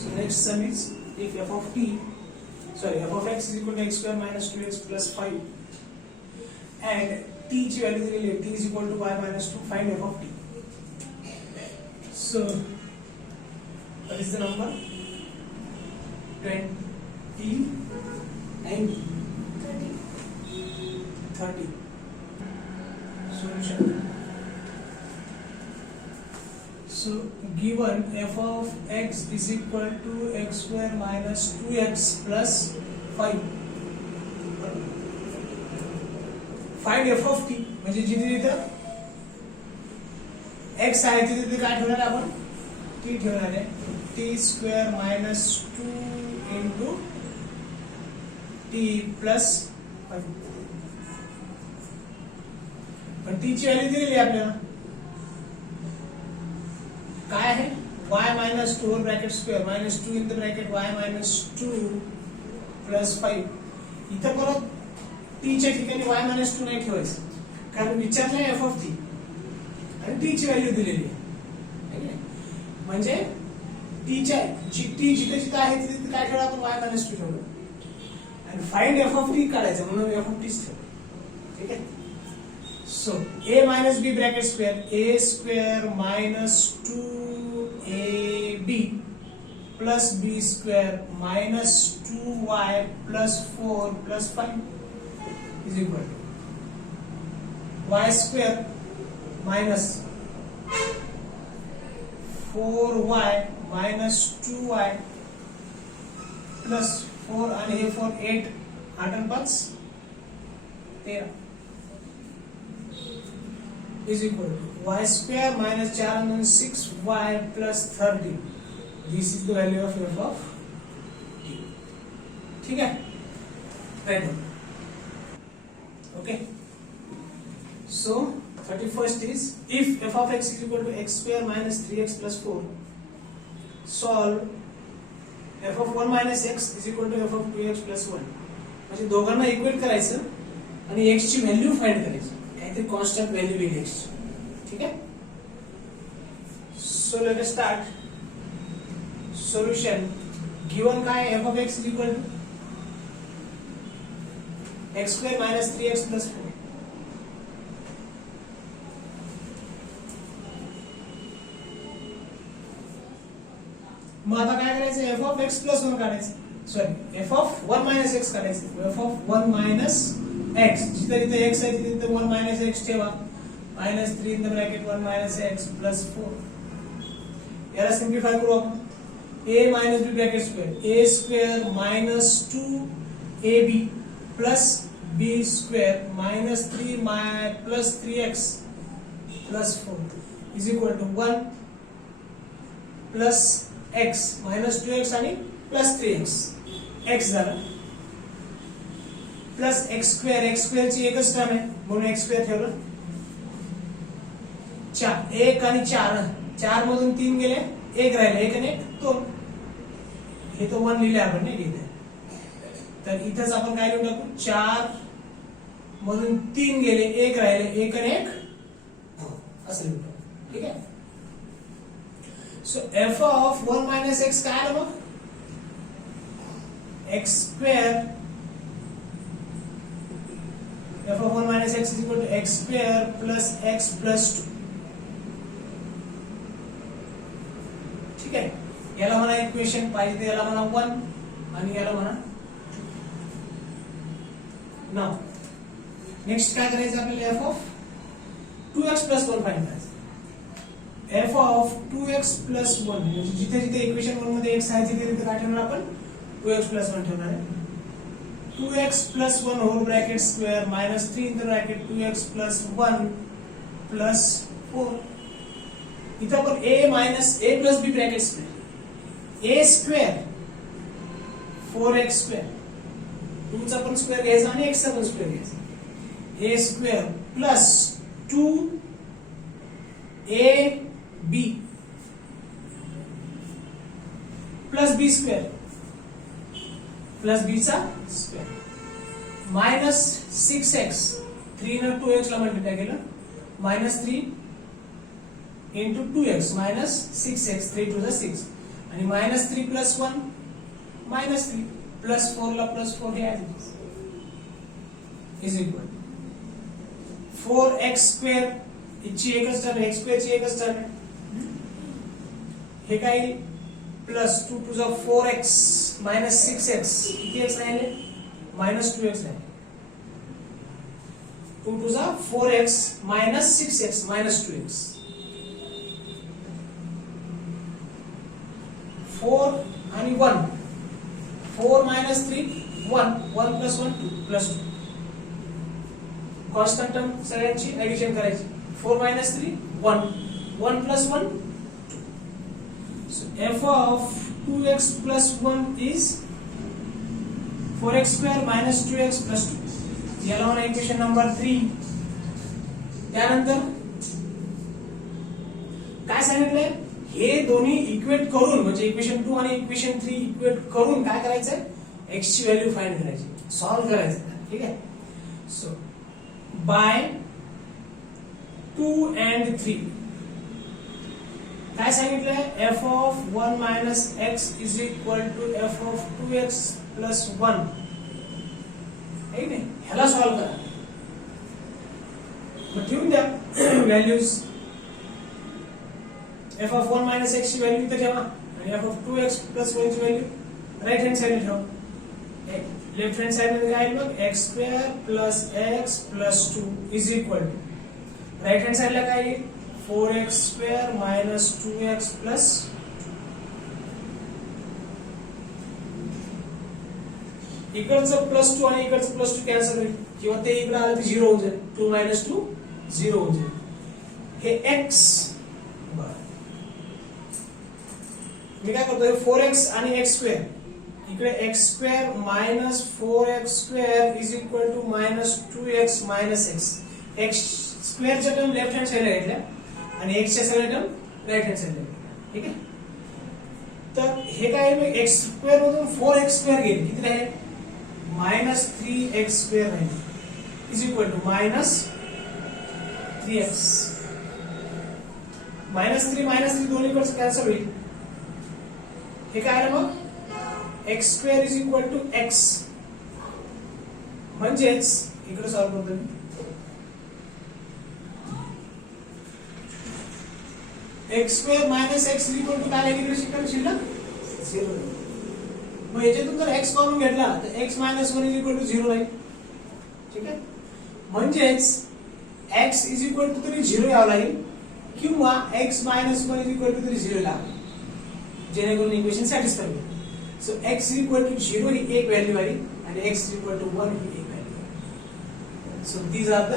So next sum is if f of x is equal to x square minus 2x plus 5 and t ची value दिलेली आहे t is equal to y minus 2, find f of t. So what is the number? 20 and 30. Solution. So given f of x is equal to x square minus 2x plus 5. Find f of t. म्हणजे जिथे इथं x आहे तिथे काय ठेवणार आपण? t ठेवणार आहे. t square minus 2 into t plus 5. पण t ची व्हॅल्यू दिलेली आहे आपल्याला. काय आहे? y minus 2 bracket square minus 2 in the bracket y minus 2 plus 5. इथं परत t च्या ठिकाणी y minus 2 नाही ठेवायचं कारण विचारलंय f of t आणि t ची व्हॅल्यू दिलेली आहे. म्हणजे t जिथे जिथे आहे तिथे काय ठेवलं आपण y minus 2 ठेवलं आणि फाइंड f of t काढायचं म्हणून f of t ठेवलं. ठीक आहे. So a minus b bracket square a square minus 2ab plus b square minus 2y plus 4 plus 5 is equal to y square minus 4y minus 2y plus 4 आणि हे 4 8 8 आणि 5 13 is equal to y square minus 4 and 6y plus 30. This is the value of f of t. ठीक है? Right. Okay. So 31st is if f of x is equal to x square minus 3x plus 4. Solve f of 1 minus x is equal to f of 2x plus 1. म्हणजे दोघांना equate करायचं आणि x ची value find करायची. काहीतरी constant value लिहिली x. ठीक आहे. So let us start. Solution given काय f of x is equal to x square minus 3x plus 4. मग आता काय करायचं f of x plus 1 काढायचं. Sorry f of 1 minus x काढायचं. f of 1 minus x जिथे जिथे x आहे तिथे 1 minus x ठेवा. minus 3 in the bracket 1 minus x plus 4. याला सिंप्लिफाय करू आपण. a minus b bracket square a square minus 2ab plus b square minus 3 plus 3x plus 4 is equal to 1 plus x minus 2x आणि plus 3x x झाला plus x square ची एकच term आहे म्हणून x square ठेवलं. 1 आणि 4 मधून 3 गेले 1 राहिले 1 आणि 1 2. हे तो 1 लिहिले आपण नाही इथे. तर इथेच आपण काय लिहून टाकू 4 मधून 3 गेले 1 राहिले 1 आणि 1 असं लिहून टाकू. ठीक आहे. So f of 1 minus x काय आलं मग x square f of 1 minus x is equal to x square plus x plus 2. ठीक आहे. याला म्हणा इक्वेशन पाहिजे तर याला म्हणा 1 आणि याला म्हणा 2. नाउ नेक्स्ट काय करायचं आपल्याला f of 2x plus 1 find करायचं. f of 2x plus 1 म्हणजे जिथे जिथे इक्वेशन 1 मध्ये x आहे तिथे तिथे काय ठेवणार आपण 2x plus 1 ठेवणार आहे. 2x plus 1 whole bracket square minus 3 in the bracket 2x plus 1 plus 4. इथं पण a minus a plus b bracket square a square 4x square 2 चा पण स्क्वेअर घ्यायचा आणि x चा पण स्क्वेअर घ्यायचा. a square plus 2 a b plus b square plus b चा स्क्वेअर मायनस 6x 3 ने 2x ला मल्टिप्लाय केलं minus 3 into 2x minus 6x 3 to the 6 आणि -3 + 1 -3 +4 ला +4 हे ऍड इज इक्वल 4x² ची एकच टर्म x² ची एकच टर्म हे काय +2 to the 4x -6x किती x राहिले -2x राहिले 2 to the 4x -6x -2x 4 आणि 1 4 -3 1 1 + 1 2 +2 कॉन्स्टंट टर्म सगळ्यांची ऍडिशन करायची 4 - 3 1 1 + 1 so f of 2x + 1 is 4x² - 2x + 2 याला म्हणा इक्वेशन नंबर 3 त्यानंतर काय सांगितलंय हे दोन्ही इक्वेट करून म्हणजे इक्वेशन 2 आणि इक्वेशन 3 इक्वेट करून काय करायचंय x ची व्हॅल्यू फाइंड करायची सॉल्व्ह करायचं ठीक आहे सो बाय 2 and 3 काय सांगितलंय f of 1 - x is equal to f of 2x + 1 है नाही ह्याला सॉल्व्ह करा मग ठेवून द्या व्हॅल्यूज f of 1 - x ची व्हॅल्यू इथे ठेवा आणि f of 2x + 1 ची व्हॅल्यू राईट हँड साइडला ठेवा लेफ्ट हँड साइड मध्ये काय मग x² + x + 2 is equal to right hand साइडला काय येईल 4x² - 2x + इकडचं +2 आणि इकडचं +2 कॅन्सल होईल किंवा ते इकडे आलं तर 0 होऊन जाईल 2 - 2 0 होऊन जाईल हे x मी काय करतोय 4x आणि x² इकडे x² - 4x² is equal to -2x - x x² च्या टर्म लेफ्ट हँड साइडला घेतल्या आणि x च्या सगळ्या टर्म राइट हँड साइडला घेतल्या ठीक आहे तर हे काय आहे x² मधून 4x² गेले किती राहिले -3x² राहिले is equal to -3x -3 दोन्ही कडचं कॅन्सल होईल हे काय आलं मग x² is equal to x म्हणजेच इकडे सॉल्व्ह करतो मी x² - x is equal to काय इकडे शिल्लक 0 मग याच्यातून जर x कॉमन घेतला तर x - 1 is equal to 0 राहील ठीक आहे म्हणजेच x is equal to तरी 0 यावं लागेल किंवा x - 1 is equal to तरी 0 लागेल जेणेकरून इक्वेशन सॅटिस्फाय होईल so x is equal to 0 ही एक व्हॅल्यू आली आणि x is equal to 1 ही एक value so these are the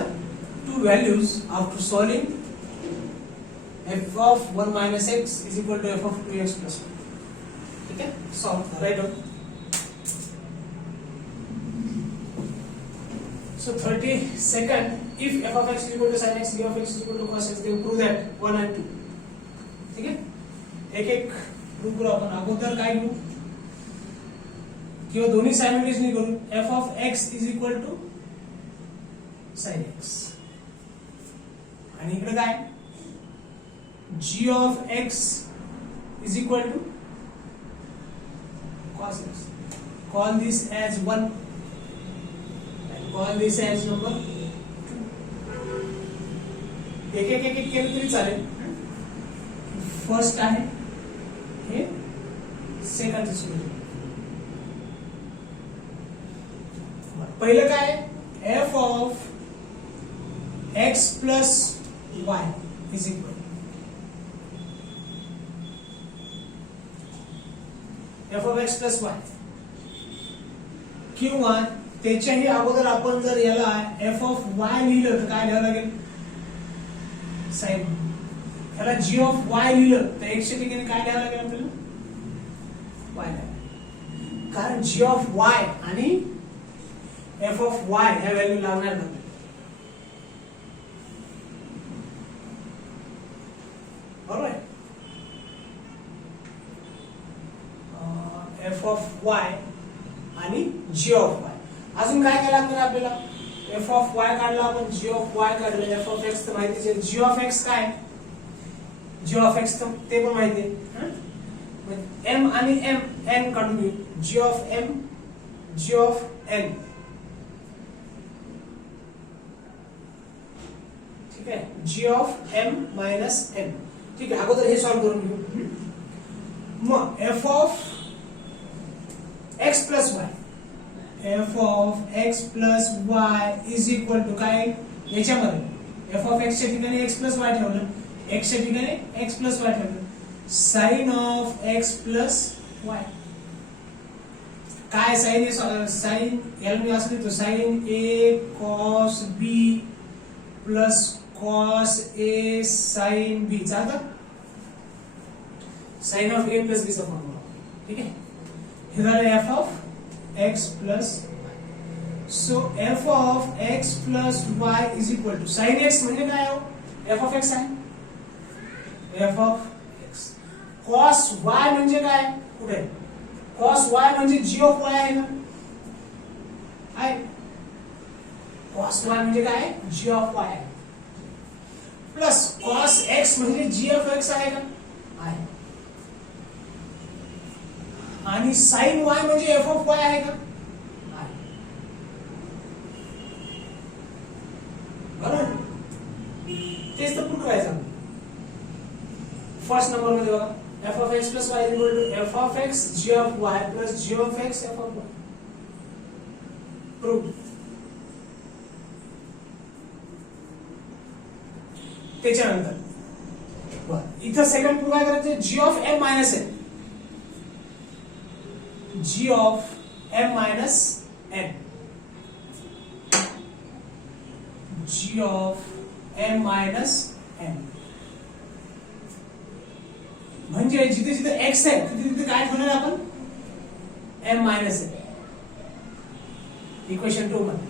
two values after solving f of 1 - x is equal to f of 2x + 1 ठीक है solve right on so 32nd if f of x is equal to sin x g of x is equal to cos x then prove that 1 and 2 ठीक है एक एक prove करू आपण अगोदर काय घेऊ किंवा दोन्ही सायमल्टेनियसली करू f of x is equal to sin x आणि इकडे काय g of x is equal to cos x call this as 1 and call this as number 2 एक एक एक केलं तरी चालेल फर्स्ट आहे हे सेकंड सोल्युशन पहिलं काय f of x plus y is equal f of x plus y किंवा त्याच्याही अगोदर आपण जर याला f of y लिहिलं तर काय लिहावं लागेल sin याला g of y लिहिलं तर x च्या ठिकाणी काय लिहावं लागेल आपल्याला y कारण g of y आणि f of y ह्या व्हॅल्यू लागणार नाही ऑलराइट f of y आणि g of y अजून काय काय लागणार आपल्याला f of y काढला आपण g of y काढलं f of x तर माहितीच आहे g of x काय g of x तर ते पण माहिती आहे एम आणि एम एन काढून घेऊ. G of M G of N. ठीक आहे. G of M minus N. ठीक आहे. अगोदर हे सॉल्व्ह करून घेऊ. मग F of X plus Y, F of X plus Y is equal to काय याच्यामध्ये एफ ऑफ एक्स च्या ठिकाणी एक्स प्लस वाय ठेवलं, एक्स च्या ठिकाणी एक्स प्लस वाय ठेवलं, sine of X plus Y. काय साइन साइन याला मी असं लिहितो sine A cos B plus cos A sine B. चालतं. Sine of A plus B चा फॉर्म्युला. ठीक आहे. हे झालं F of X plus. So F of X plus Y is equal to sine X म्हणजे काय हो एफ ऑफ एक्स आहे. F of X cos Y म्हणजे काय कुठे कॉस वाय म्हणजे जी ऑफ वाय आहे ना. आहे. कॉस वाय म्हणजे काय जी ऑफ वाय आहे. प्लस कॉस एक्स म्हणजे जी ऑफ एक्स आहे का आहे. आणि साइन वाय म्हणजे एफ ऑफ वाय आहे का आहे. बरोबर. तेच तर पुढे करायचं. फर्स्ट नंबर मध्ये बघा F of X plus Y equal to F of X G of Y plus G of X F of Y. Prove. त्याच्यानंतर इथं सेकंड प्रूव्ह काय करायचं G of M minus N. G of M minus N. G of M minus N म्हणजे जिथे जिथे x आहे तिथे तिथे काय ठेवणार आपण एम मायनस एन. इक्वेशन 2 मध्ये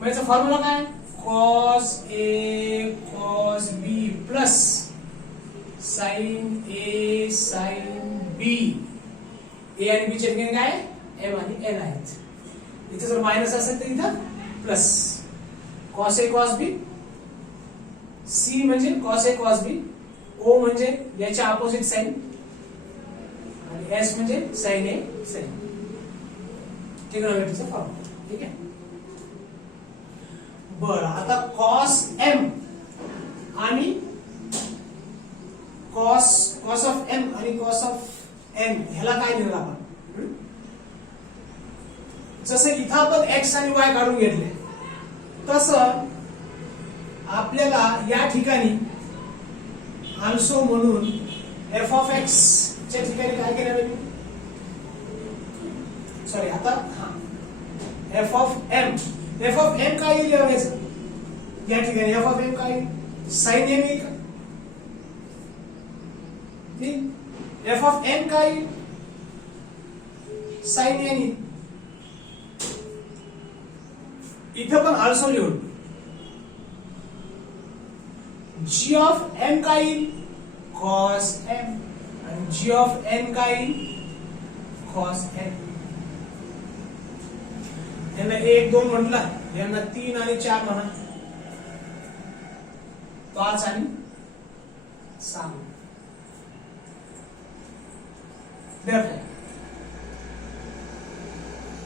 मग याचा फॉर्म्युला काय cos A cos B plus sign A sine बी. ए आणि बी च्या ठिकाणी काय एम आणि एन आहेत. इथे जर मायनस असेल तर इथं प्लस. कॉस ए कॉस बी. सी म्हणजे कॉस ए कॉस बी. ओ म्हणजे याच्या अपोजिट साइन आणि एस म्हणजे साइन ए साइन. ट्रिग्नोमेट्रीचा फॉर्म्युला. ठीक आहे. बरं आता कॉस एम आणि कॉस ऑफ एम आणि कॉस ऑफ एन ह्याला काय लिहिलं आपण जसं इथं आपण एक्स आणि वाय काढून घेतले तसं आपल्याला या ठिकाणी आल्सो म्हणून एफ ऑफ एक्स च्या ठिकाणी काय केलं पाहिजे सॉरी आता एफ ऑफ एम काय येईल या ठिकाणी एफ ऑफ एम काय साइन एम येईल का एफ ऑफ एन काय साइन एन येईल. इथं पण आल्सो लिहून जी ऑफ एम काय येईल कॉस एम आणि जी ऑफ एन काय येईल कॉस एन. यांना 1 2 म्हटलं यांना 3 आणि 4 म्हणा 5 आणि 6.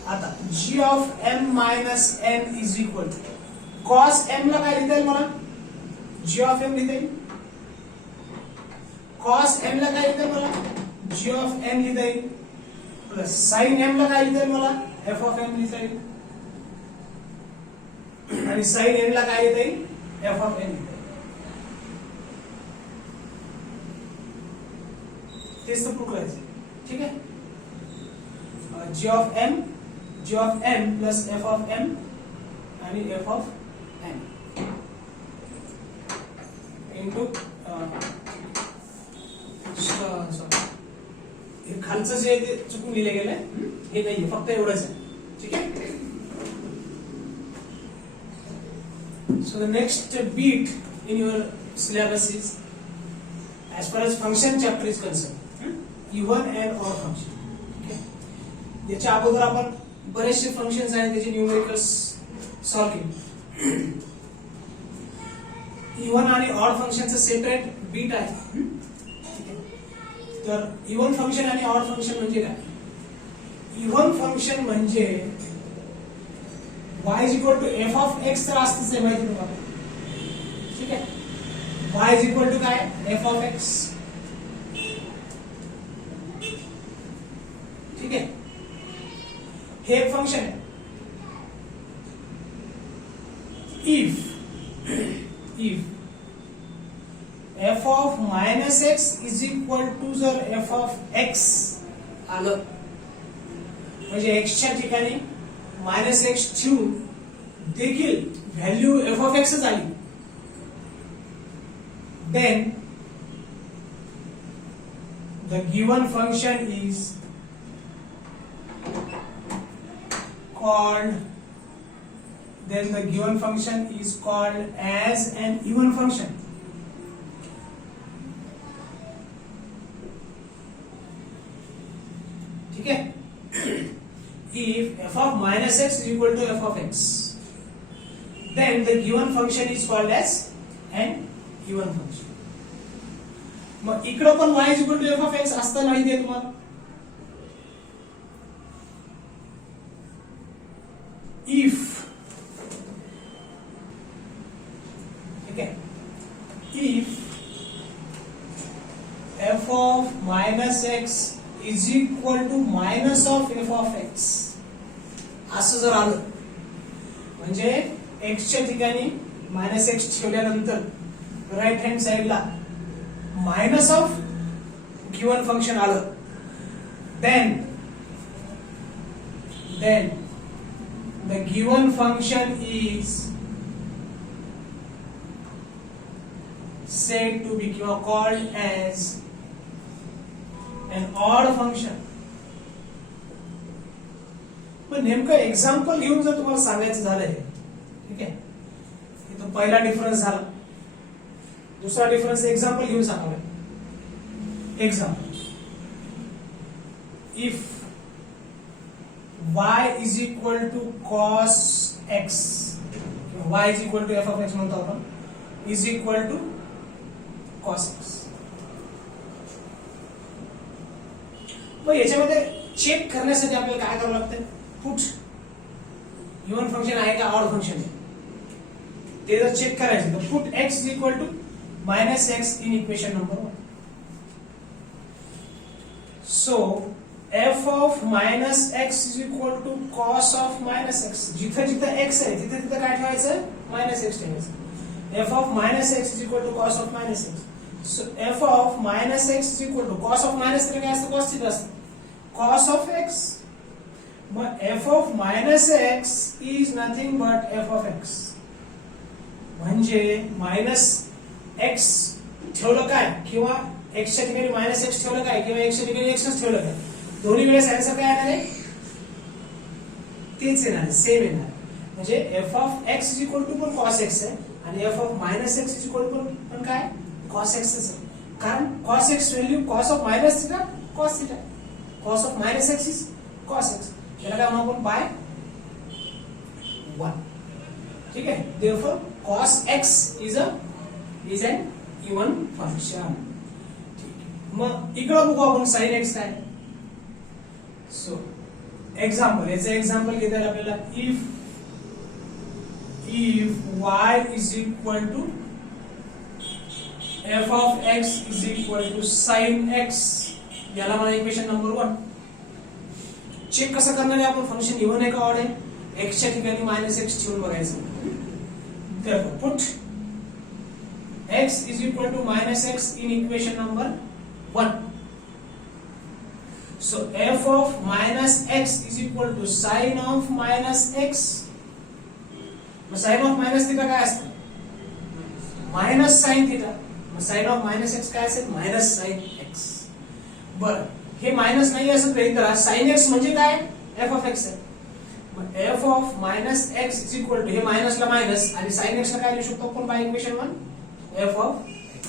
आता G of M minus N is equal to cos M ला काय लिहिता येईल मला जी ऑफ एम लिहिता येईल. कॉस एम ला काय लिहिता येईल मला जी ऑफ एम लिहिता येईल प्लस साइन एम ला काय लिहिता येईल मला एफ ऑफ एम लिहिता येईल आणि साइन एन ला काय लिहिता येईल एफ ऑफ एन लिहिता येईल. तेच तर प्रूव्ह करायचं. ठीक आहे. G of M plus F of M आणि एफ ऑफ एम इंटू हे खालचं जे चुकून लिहिले गेलंय हे नाहीये फक्त एवढंच आहे. ठीक आहे. So the next bit in your syllabus is as far as function chapter is concerned, even and odd function. Okay. याच्या अगोदर आपण बरेचसे फंक्शन्स आहेत त्याचे न्यूमेरिकल्स सॉल्व्ह केले. इव्हन आणि ऑड फंक्शनचं सेपरेट बीट आहे. तर इव्हन फंक्शन आणि ऑड फंक्शन म्हणजे काय? इव्हन फंक्शन म्हणजे y is equal to F of X तर असतंच आहे माहिती तुम्हाला. ठीक आहे, y इज इक्वल टू काय? F of X. ठीक आहे, हे एक फंक्शन आहे. if f of minus x is equal to जर f of x आलं म्हणजे x च्या ठिकाणी मायनस एक्स ठेवून देखील व्हॅल्यू एफ ऑफ एक्स आली, then the given function is called as an even function. ठीक है, if f of minus x is equal to f of x, then the given function is called as an even function. मग इकडं पण y is equal to f of x असतं माहिती आहे तुम्हाला. if ठीक है, if f of minus x is equal to minus of f of x असं जर आलं म्हणजे x च्या ठिकाणी मायनस एक्स ठेवल्यानंतर राईट हँड साइडला मायनस ऑफ गिवन फंक्शन आलं, then the given function is said to be called as an odd function. पण नेमकं एक्झाम्पल घेऊन जर तुम्हाला सांगायचं झालंय, ठीक आहे, इथं पहिला डिफरन्स झाला, दुसरा डिफरन्स एक्झाम्पल घेऊन सांगावे. Example, if y is equal to cos x, y is equal to f of x म्हणतो आपण, is equal to cos x. मग याच्यामध्ये चेक करण्यासाठी आपल्याला काय करावं लागतं? पुट इव्हन फंक्शन आहे का ऑड फंक्शन आहे ते जर चेक करायचं तर put x is equal to minus x in equation number 1. So f of minus x is equal to cos of minus x. जिथे जिथे x आहे तिथे तिथे काय ठेवायचं? मायनस x ठेवायचं. f of minus x is equal to cos of minus x. So f of minus x is equal to cos of minus काय असतं? cos थीटा असतं. cos of x. मग f of minus x is nothing but f of x. म्हणजे minus x ठेवलं काय किंवा x च्या ठिकाणी मायनस x ठेवलं काय किंवा x च्या ठिकाणी x ठेवलं काय, दोन्ही वेळेस आन्सर काय येणार आहे? तेच येणार, सेम येणार. म्हणजे f of x is equal to पण cos x आहे आणि f of minus x is equal to पण काय? cos x आहे. कारण cos x value cos of minus theta cos theta, cos of minus x is cos x. याला काय म्हणू आपण? बाय 1. ठीक आहे, therefore cos x is an even function. ठीक आहे, मग इकडे बघू आपण sin x काय. सो एक्झाम्पल, याचं एक्झाम्पल घेता येईल आपल्याला. if y is equal to f of x is equal to sin x, याला मला इक्वेशन नंबर 1. चेक कसं करणार आहे आपण? फंक्शन इव्हन आहे का ऑड आहे? x च्या ठिकाणी मायनस एक्स ठेवून बघायचं. therefore put x is equal to minus x in equation number 1. So f of minus x is equal to sin of minus x. मग sin of minus theta काय असतं? Minus sin theta. मग sin of minus x काय असेल? Minus sin x. बरं, हे minus नाही असं गृहीत करा. sin x म्हणजे काय? f of x आहे. मग f of minus x is equal to हे मायनसला मायनस आणि sin x ला काय लिहू शकतो आपण by equation 1? f of x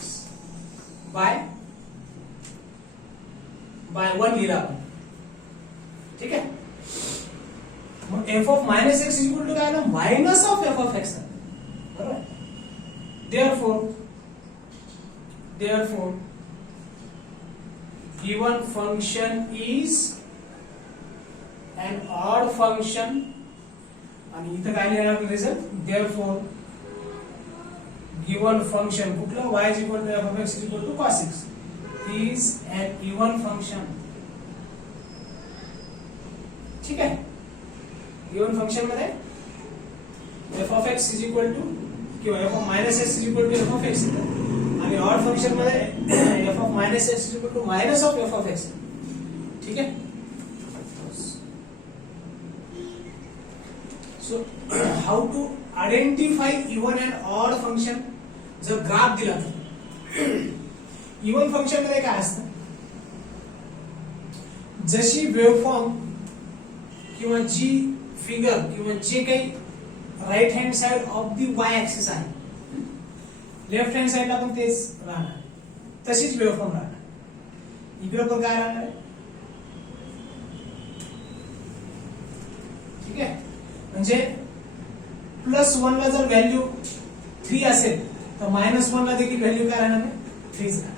by 1 लिहिला आपण. ठीक आहे, मग f of minus x is equal to काय ना? Minus of f of x. बरोबर. therefore given function is an odd function आणि इथं काय लिहिणार रिझल्ट therefore given function कुठलं y is equal to f of x is equal to cos x is an even function. ठीक आहे, given function मध्ये f of x is equal to किंवा f of minus x is equal to f of x आणि odd function मध्ये f of minus x is equal to minus of f of x. ठीक आहे. So how to identify even and odd function जर graph दिला तर even function मध्ये काय असतं, जशी वेवफॉर्म किंवा जी फिगर किंवा जे काही right hand side of the Y axis आहे, लेफ्ट हँड साइडला पण तेच राहणार, तशीच वेवफॉर्म राहणार. इकडे पण काय राहणार, ठीक आहे. म्हणजे +1 ला जर व्हॅल्यू 3 असेल तर -1 ला देखील व्हॅल्यू काय राहणार आहे, 3 राहणार.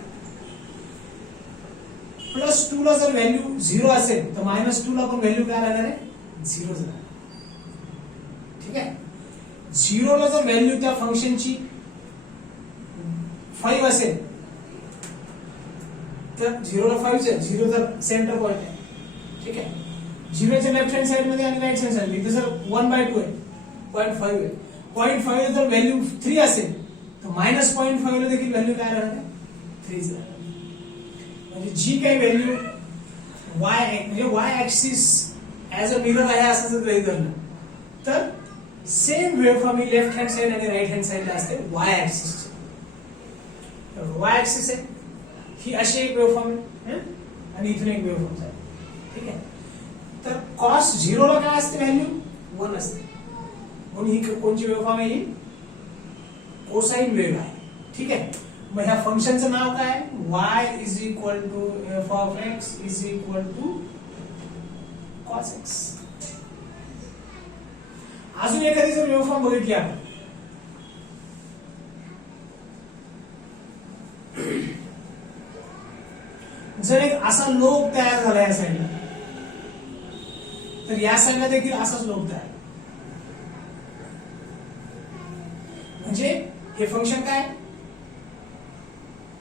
+2 ला जर व्हॅल्यू 0 असेल तर -2 ला पण व्हॅल्यू काय राहणार आहे, 0 राहणार. ठीक आहे. 0 ला जर व्हॅल्यू त्या फंक्शनची 5 असेल तर 0 ला 5 आहे, 0 जर सेंटर पॉइंट आहे. ठीक आहे. 0 च्या लेफ्ट हँड साइड मध्ये आणि राइट हँड साइड मध्ये जर 1/2 आहे, 0.5 आहे. 0.5 जर व्हॅल्यू 3 असेल तर -0.5 ला देखील व्हॅल्यू काय राहणार, 3 राहणार. म्हणजे जी काही value y axis as a mirror आहे असं जर गृहीत धरलं तर सेम वेवफॉर्म ही लेफ्ट हँड साइड आणि राइट हँड साइडला असते y ऍक्सिस. y ऍक्सिस आहे ही अशी एक वेवफॉर्म आहे आणि इथून एक वेवफॉर्म आहे. ठीक आहे. तर cos 0 ला काय असते, व्हॅल्यू 1 असते. म्हणून ही कोणची वेवफॉर्म आहे, ही कोसाइन वेव्ह आहे. ठीक आहे. मग ह्या फंक्शनचं नाव काय, y is equal to f of x is equal to cos x. अजून एखादी जर वेवफॉर्म बघितली आपण, जर एक असा लोक तयार झाला या साईडला तर या साईडला देखील असाच लोक तयार. म्हणजे हे फंक्शन काय,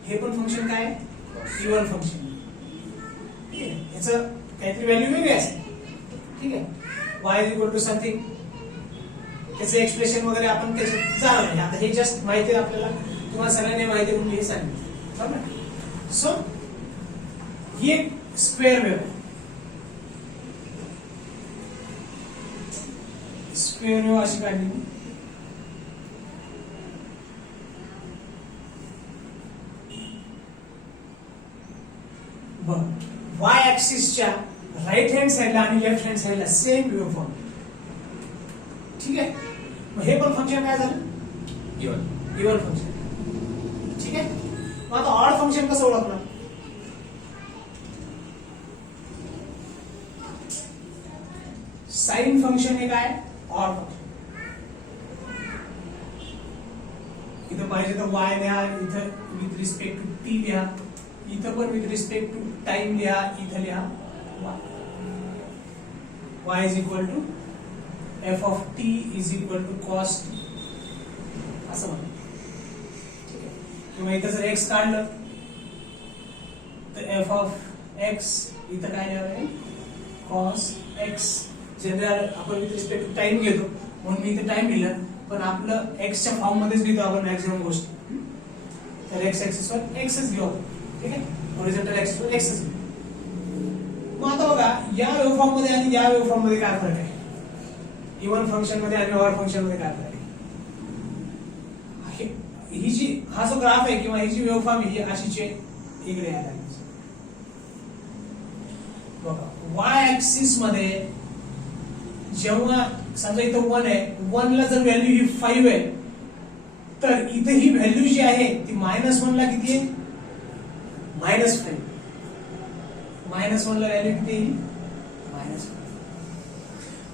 हे पण फंक्शन काय, इवन फंक्शन. ठीक आहे. याचं काहीतरी व्हॅल्यू वेगळी असते. ठीक आहे. y is equal to something, त्याचं एक्सप्रेशन वगैरे आपण त्याच्यात जाणार नाही. आता हे जस्ट माहिती आहे आपल्याला, तुम्हाला सगळ्यांनी माहिती म्हणून हे सांगितलं. बरोबर. सो ही एक स्क्वेअर वेव्ह, स्क्वेअर वेव्ह अशी काढली. वाय ऍक्सिसच्या राईट हँड साइडला आणि लेफ्ट हँड साइडला सेम वेव्हफॉर्म. ठीक आहे. मग हे पण फंक्शन काय झालं, इवन फंक्शन. ठीक आहे. मग आता ऑड फंक्शन कसं ओळखणार, साइन फंक्शन हे काय, ऑड फंक्शन. इथं पाहिजे तर y लिहा, इथं विथ रिस्पेक्ट टू t लिहा, इथं पण विथ रिस्पेक्ट टू टाइम लिहा, इथं लिहा y is equal to f of t is equal to cos t असं म्हणा. ठीक आहे. किंवा इथं जर x काढलं तर f ऑफ x इथं काय लिहावं आहे, cos x. जनरल आपण विथ रिस्पेक्ट टू टाइम घेतो म्हणून मी इथे टाइम लिहिलं, पण आपलं x च्या फॉर्म मध्येच लिहितो आपण मॅक्सिमम गोष्ट. तर x ऍक्सिस वर xच घेऊ. ठीक आहे. हॉरिझॉन्टल ऍक्सिस वर xच घेऊ. मग आता बघा या वेव्हफॉर्म मध्ये आणि या वेव्हफॉर्म मध्ये काय फरक आहे, इवन फंक्शन मध्ये आणि ऑड फंक्शन मध्ये काय फरक आहे. ही जी हा जो ग्राफ आहे किंवा ही जी वेव्हफॉर्म ही अशीच इकडे आहे. बघा y ऍक्सिस मध्ये जेव्हा समजा इथं 1 आहे, 1 ला जर व्हॅल्यू ही 5 आहे तर इथे ही व्हॅल्यू जी आहे ती -1 ला किती आहे, -5. -1 ला व्हॅल्यू किती आहे, -5.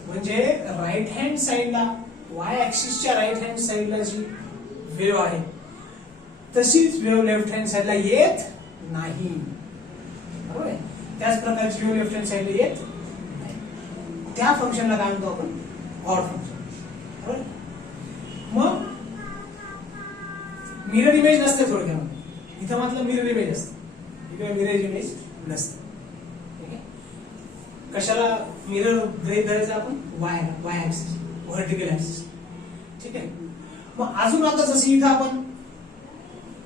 म्हणजे राईट हँड साइडला y ऍक्सिसच्या राईट हँड साइडला जी वेव्ह आहे तशीच वेव्ह लेफ्ट हँड साइडला येत नाही. त्याच प्रकारे 0 लेफ्ट हँड साइडला येत नाही. त्या फंक्शनला काय म्हणतो आपण? Odd function. बरोबर. मग मिरर इमेज नसते थोडक्यामध्ये. इथं म्हटलं मिरर इमेज असते, इकडे मिरर इमेज नसते. ठीक आहे. कशाला मिरर गृहीत धरायचं आपण? Y axis, vertical axis. ठीक आहे. मग अजून आता जसं इथं आपण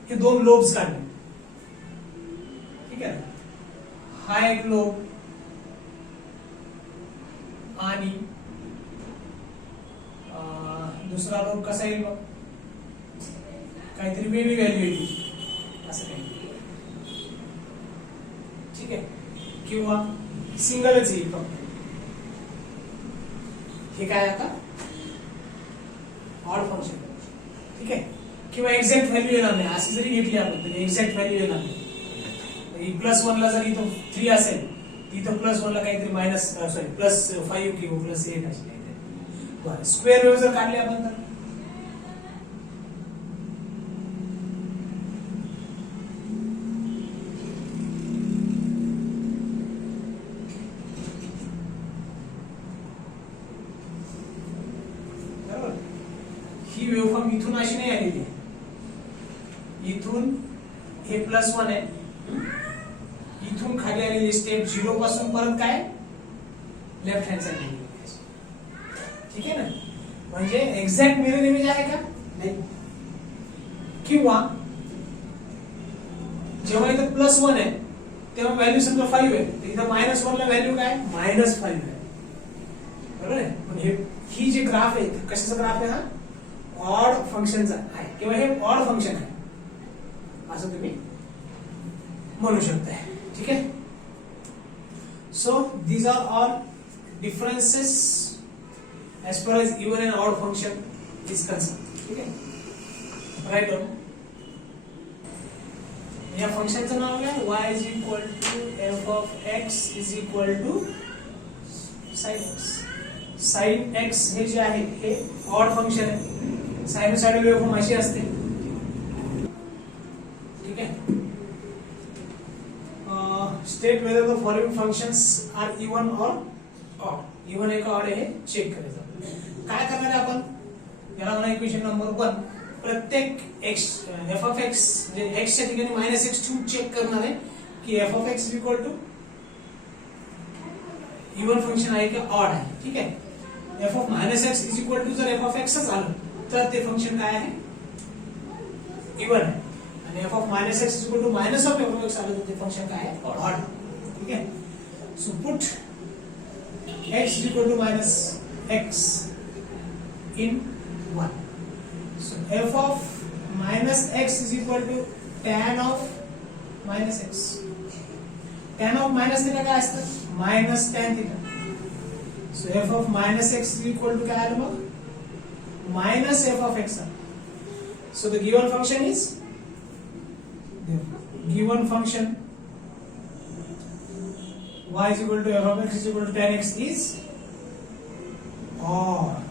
हे दोन लोब्स काढले. ठीक आहे. हा एक लोब आणि दुसरा लोब कसा येईल बघ? काहीतरी वेगळी व्हॅल्यू येईल असं काही. ठीक आहे. किंवा सिंगलच येईल फक्त. हे काय आता? Odd function. ठीक आहे. किंवा एक्झॅक्ट व्हॅल्यू येणार नाही अशी जरी घेतली आपण तरी एक्झॅक्ट व्हॅल्यू येणार नाही. +1 ला जर इथं 3 असेल तिथं +1 ला काहीतरी +5 किंवा +8 अशी काहीतरी. बरं. स्क्वेअर वेव्ह जर काढली आपण तर ही वेव्हफॉर्म इथून अशी नाही आलेली आहे. इथून हे +1 आहे, इथून खाली आलेली स्टेप 0 पासून परत काय लेफ्ट हँड साइड. ठीक आहे ना. म्हणजे एक्झॅक्ट मिरर इमेज आहे का? नाही. किंवा जेव्हा इथं +1 आहे तेव्हा व्हॅल्यू समजा 5 आहे, तर इथं -1 ला व्हॅल्यू काय? -5 आहे. बरोबर आहे. म्हणजे ही जी ग्राफ आहे कशाचा ग्राफ आहे? हा ऑड फंक्शनचा आहे किंवा हे ऑड फंक्शन आहे असं तुम्ही म्हणू शकताय. ठीक आहे. So these are all differences as far as even and odd function is concerned. ठीक आहे. Right on. या फंक्शनचं नाव काय? y is equal to f of x is equal to sin x. sin x हे जे आहे हे ऑड फंक्शन आहे. सायनोसॉइडल वेव्हफॉर्म अशी असते. ठीक आहे. State whether the following functions are even or odd. Even आहे का ऑड आहे हे चेक करायचं. काय करणार आहे आपण? याला म्हणा इक्वेशन नंबर 1. प्रत्येक x f of x म्हणजे x च्या ठिकाणी -x ठेवून चेक करणार आहे की f of x equal to even function आहे की ऑड आहे. ठीक आहे. f of -x is equal to जर f of x च आलं तर ते फंक्शन काय आहे? इवन आहे. आणि f of -x is equal to minus of f of x आलं तर ते फंक्शन काय आहे? ऑड. ठीक आहे. So put x is equal to -x in 1. So f of -x is equal to tan of -x. Tan of minus theta काय असतं? -tan theta. So f of -x is equal to काय आलं मग? -f of x. So the given function is y is equal to f of x is equal to tan x is odd.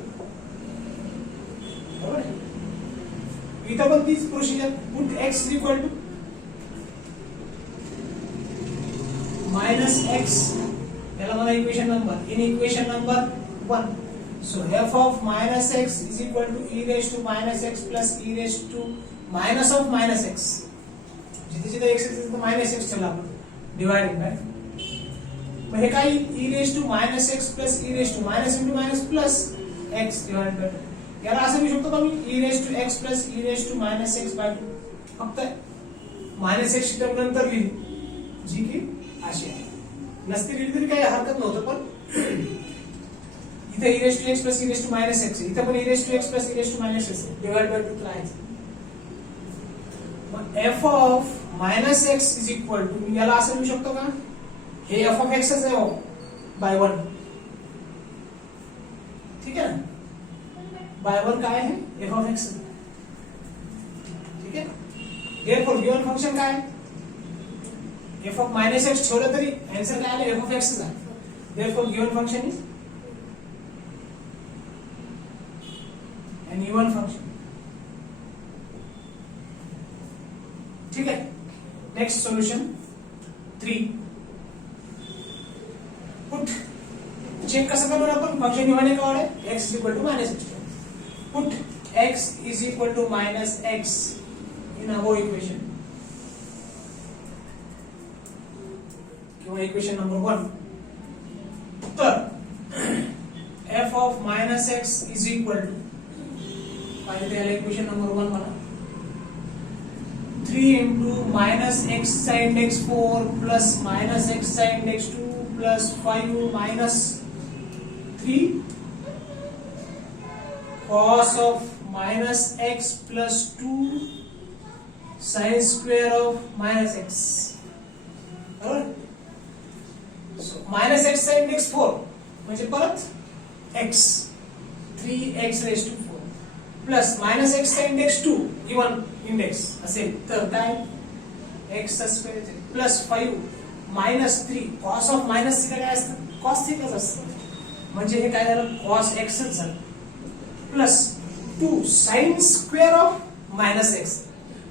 इथं पण तीच procedure. Put x is equal to -x. याला मला equation number in equation number 1. So f of -x is equal to e raised to -x plus e raised to minus of -x. जिथे जिथे x आहे तिथे -x ठेवला आपण dividing by. मग हे काय? e raised to -x plus e raised to minus into minus plus x divide by. याला असं लिहू शकतो का मी? e raised to x plus e raised to -x by 2. फक्त -x ची टर्म नंतर लिहिली जी की अशी आहे. नसती लिहिली तरी काही हरकत नव्हतं, पण इथे e raised to x plus e raised to -x इथे पण e raised to x plus e raised to -x divide by 2 राहायचं. मग f of -x is equal to याला असं लिहू शकतो का? हे f of x च आहे बाय 1. ठीक आहे ना. बाय 1 काय आहे? f of x. ठीक आहे. therefore given फंक्शन काय आहे? f of -x ठेवलं तरी आन्सर काय आलं? f of x च आहे. therefore given function is an even function. ठीक है. Next solution 3. पुट चेक कसं करणार आपण फंक्शन लिहायला काय आहे x equal to minus x put x is equal to minus x in our equation किंवा इक्वेशन नंबर 1 तर f of minus x is equal to पाहिजे त्याला इक्वेशन नंबर 1 मला 3 into minus x sin x 4 plus minus x sin x 2 plus 5 minus 3 cos of minus x plus 2 sin square of minus x. Alright? So minus x sin x 4 म्हणजे परत x 3x raised to 4 plus minus x sin x 2 even index असेल तर काय x square plus 5 minus 3 cos of minus theta काय असतं cos थीटाच असतं म्हणजे हे काय झालं cos x च झालं plus 2 sin square of minus x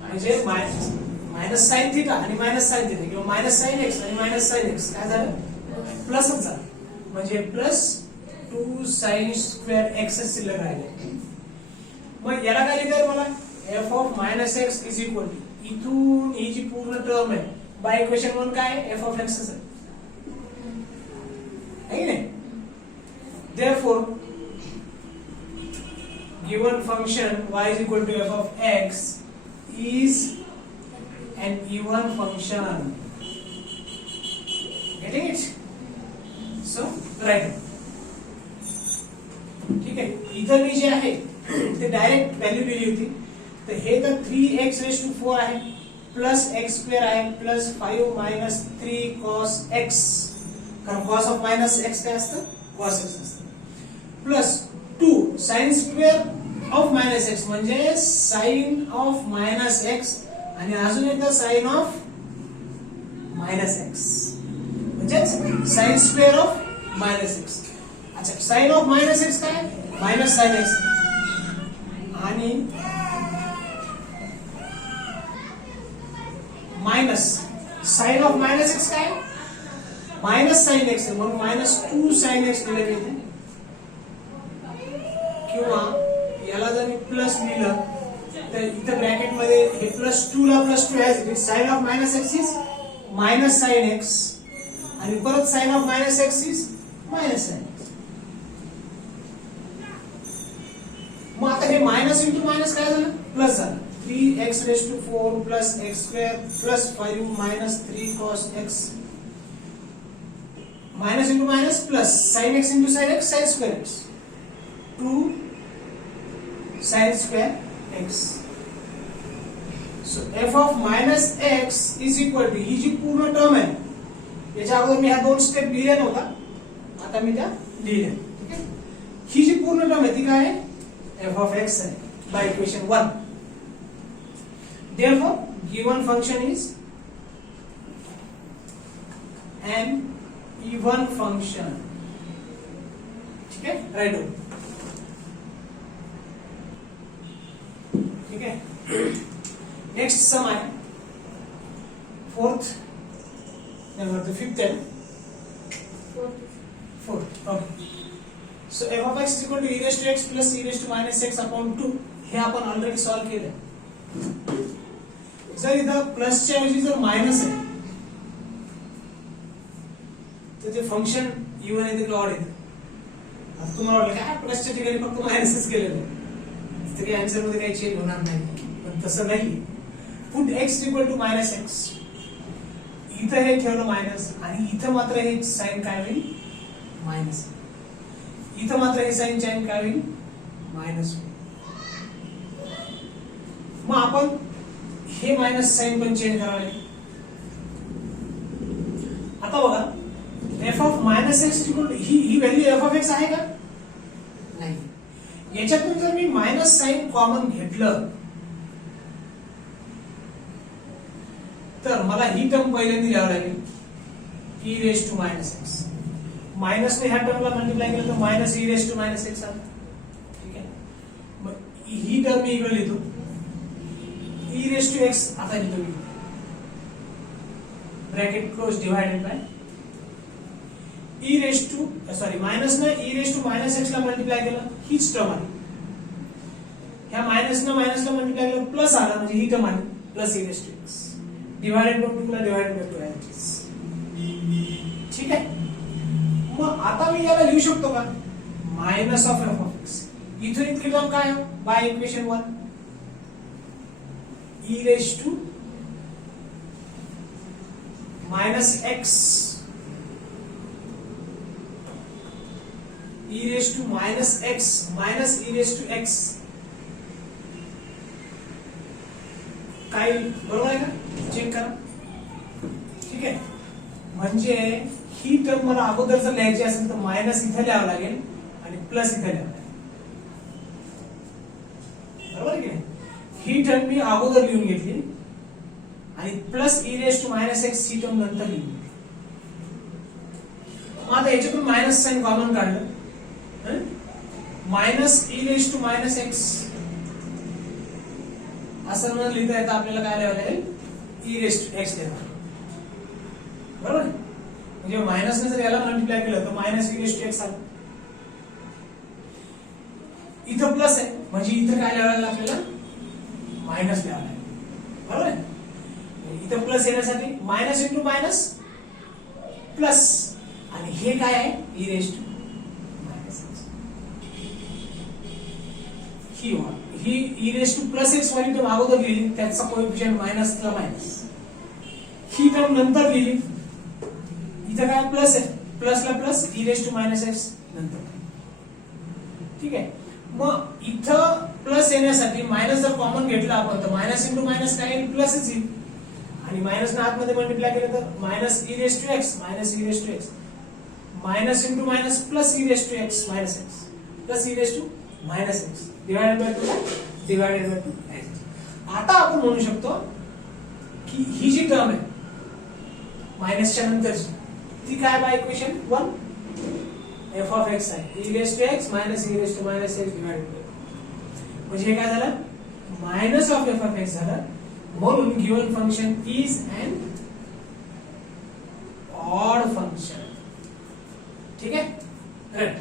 म्हणजे मायनस sin थीटा आणि मायनस sin थीटा किंवा मायनस sin x आणि मायनस sin x काय झालं प्लसच झालं म्हणजे प्लस 2 sin स्क्वेअर x शिल्लक राहिले मग याला काय लिहिता येईल मला f of minus x is equal to इथून ही जी पूर्ण टर्म आहे बाय इक्वेशन 1 काय आहे f ऑफ x आहे है ना therefore given function y is equal to f of x is an even function getting it so right ठीक आहे इथं मी जे आहे ते डायरेक्ट व्हॅल्यू दिली होती तर हे तर 3x raised to 4 आहे प्लस x स्क्वेअर आहे प्लस 5 मायनस 3 cos x कारण cos ऑफ मायनस x काय असतं cos x असतं plus 2 sin square of minus x म्हणजे sin ऑफ मायनस x आणि अजून एकदा sin ऑफ मायनस x म्हणजे sin square of minus x अच्छा sin ऑफ मायनस x काय मायनस sin x आणि minus sine of minus X काय minus sine X म्हणून मायनस 2 साइन एक्स लिहिलं इथे किंवा याला जर मी प्लस लिहिलं तर इथे ब्रॅकेट मध्ये हे प्लस 2 ला plus 2 as it is sine of minus X is minus sine X आणि परत sine of minus X is minus sine X मग आता हे मायनस इंटू मायनस काय झालं प्लस झालं 3x raised to 4 plus x square plus 5 minus 3 cos x minus into minus plus sin x into sin x sin square x 2 sin square x so f of minus x is equal to ही जी पूर्ण term आहे याच्या अगोदर मी ह्या दोन step लिहिल्या नव्हता आता मी त्या लिहिल्या ठीक आहे ही जी पूर्ण टर्म आहे ती काय आहे f of x आहे bye equation 1 therefore given function is an even function ठीक है राइट हो ठीक है नेक्स्ट सम है फोर्थ फिफ्थ है fourth okay so f of x is equal to e raised to x plus e raised to minus x upon 2 हे आपण already solve केलं जर इथं प्लसच्या ऐवजी जर मायनस आहे तर ते फंक्शन इव्हन येते की ऑड येते आता तुम्हाला वाटलं काय प्लसच्या ठिकाणी फक्त मायनसच केलेलं आहे तरी आन्सर मध्ये काही चेंज होणार नाही पण तसं नाही put x equal to minus X इथं हे ठेवलं मायनस आणि इथं मात्र हे साइन काय होईल मायनस इथं मात्र हे साइन चेंज काय होईल मायनस मग आपण हे मायनस साइन पण चेंज करावे आता बघा f of minus x he value f of X आहे का नाही याच्यातून जर मी मायनस साइन कॉमन घेतलं तर मला ही टर्म पहिल्यांदा लिहावी लागेल e raise to minus X minus ने ह्या टर्मला मल्टिप्लाय केलं तर minus e raise to minus X आलं ठीक आहे मग ही टर्म मी इकडे लिहितो e raised to x आता लिहितो मी bracket close divided by E raise to sorry minus न E raise to minus X ला मल्टिप्लाय केलं हीच टर्म आली. ह्या मायनसला मल्टिप्लाय केलं प्लस आला म्हणजे ही टर्म आली plus E raise to X divided by 2 ला डिवायडेड बाय 2. ठीक आहे. मग आता मी याला लिहू शकतो का minus of F of X. इथून इतकी टर्म काय by equation 1 E raise to minus X e raised to minus x minus e raised to x काय बरोबर आहे का चेक करा. ठीक आहे. म्हणजे ही टर्म मला अगोदर जर लिहायची असेल तर मायनस इथे लिहावं लागेल आणि प्लस इथे लिहावं लागेल. बरोबर की नाही. ही टर्म मी अगोदर लिहून घेतली आणि plus e raised to minus x ही टर्म नंतर लिहिली. मग आता याच्यातून मायनस साइन कॉमन काढलं minus E raise to minus X असं न लिहिता येतं आपल्याला काय लिहावं लागेल ई रेस टू एक्स लिहावं. बरोबर म्हणजे मायनसने जर याला मल्टिप्लाय केलं तर minus E raise to X आलं. इथं प्लस आहे म्हणजे इथं काय लिहावं लागेल आपल्याला मायनस लिहावं लागेल. बरोबर आहे. इथं प्लस येण्यासाठी मायनस इंटू मायनस प्लस आणि हे काय आहे ई रेस टू ही E raise to plus X वाली टर्म अगोदर लिहिली त्याचा कोएफिशियंट मायनस ला मायनस. ही टर्म नंतर लिहिली इथं काय प्लस आहे प्लस ला plus E raise to minus X नंतर. ठीक आहे. मग इथं प्लस येण्यासाठी मायनस जर कॉमन घेतला आपण तर मायनस इंटू मायनस काय येईल प्लसच येईल आणि मायनस आतमध्ये मल्टिप्लाय केलं तर minus E raise to X minus E raise to X minus into minus plus E raise to X minus X plus E raise to minus X divided by 2 आता आपण म्हणू शकतो की ही जी टर्म आहे मायनसच्या नंतरची ती काय by equation 1 F of X आहे E raise to X minus E raise to minus X divided by. म्हणजे हे काय झालं minus of F of X झालं. म्हणून given function is an odd function. ठीक आहे. राईट.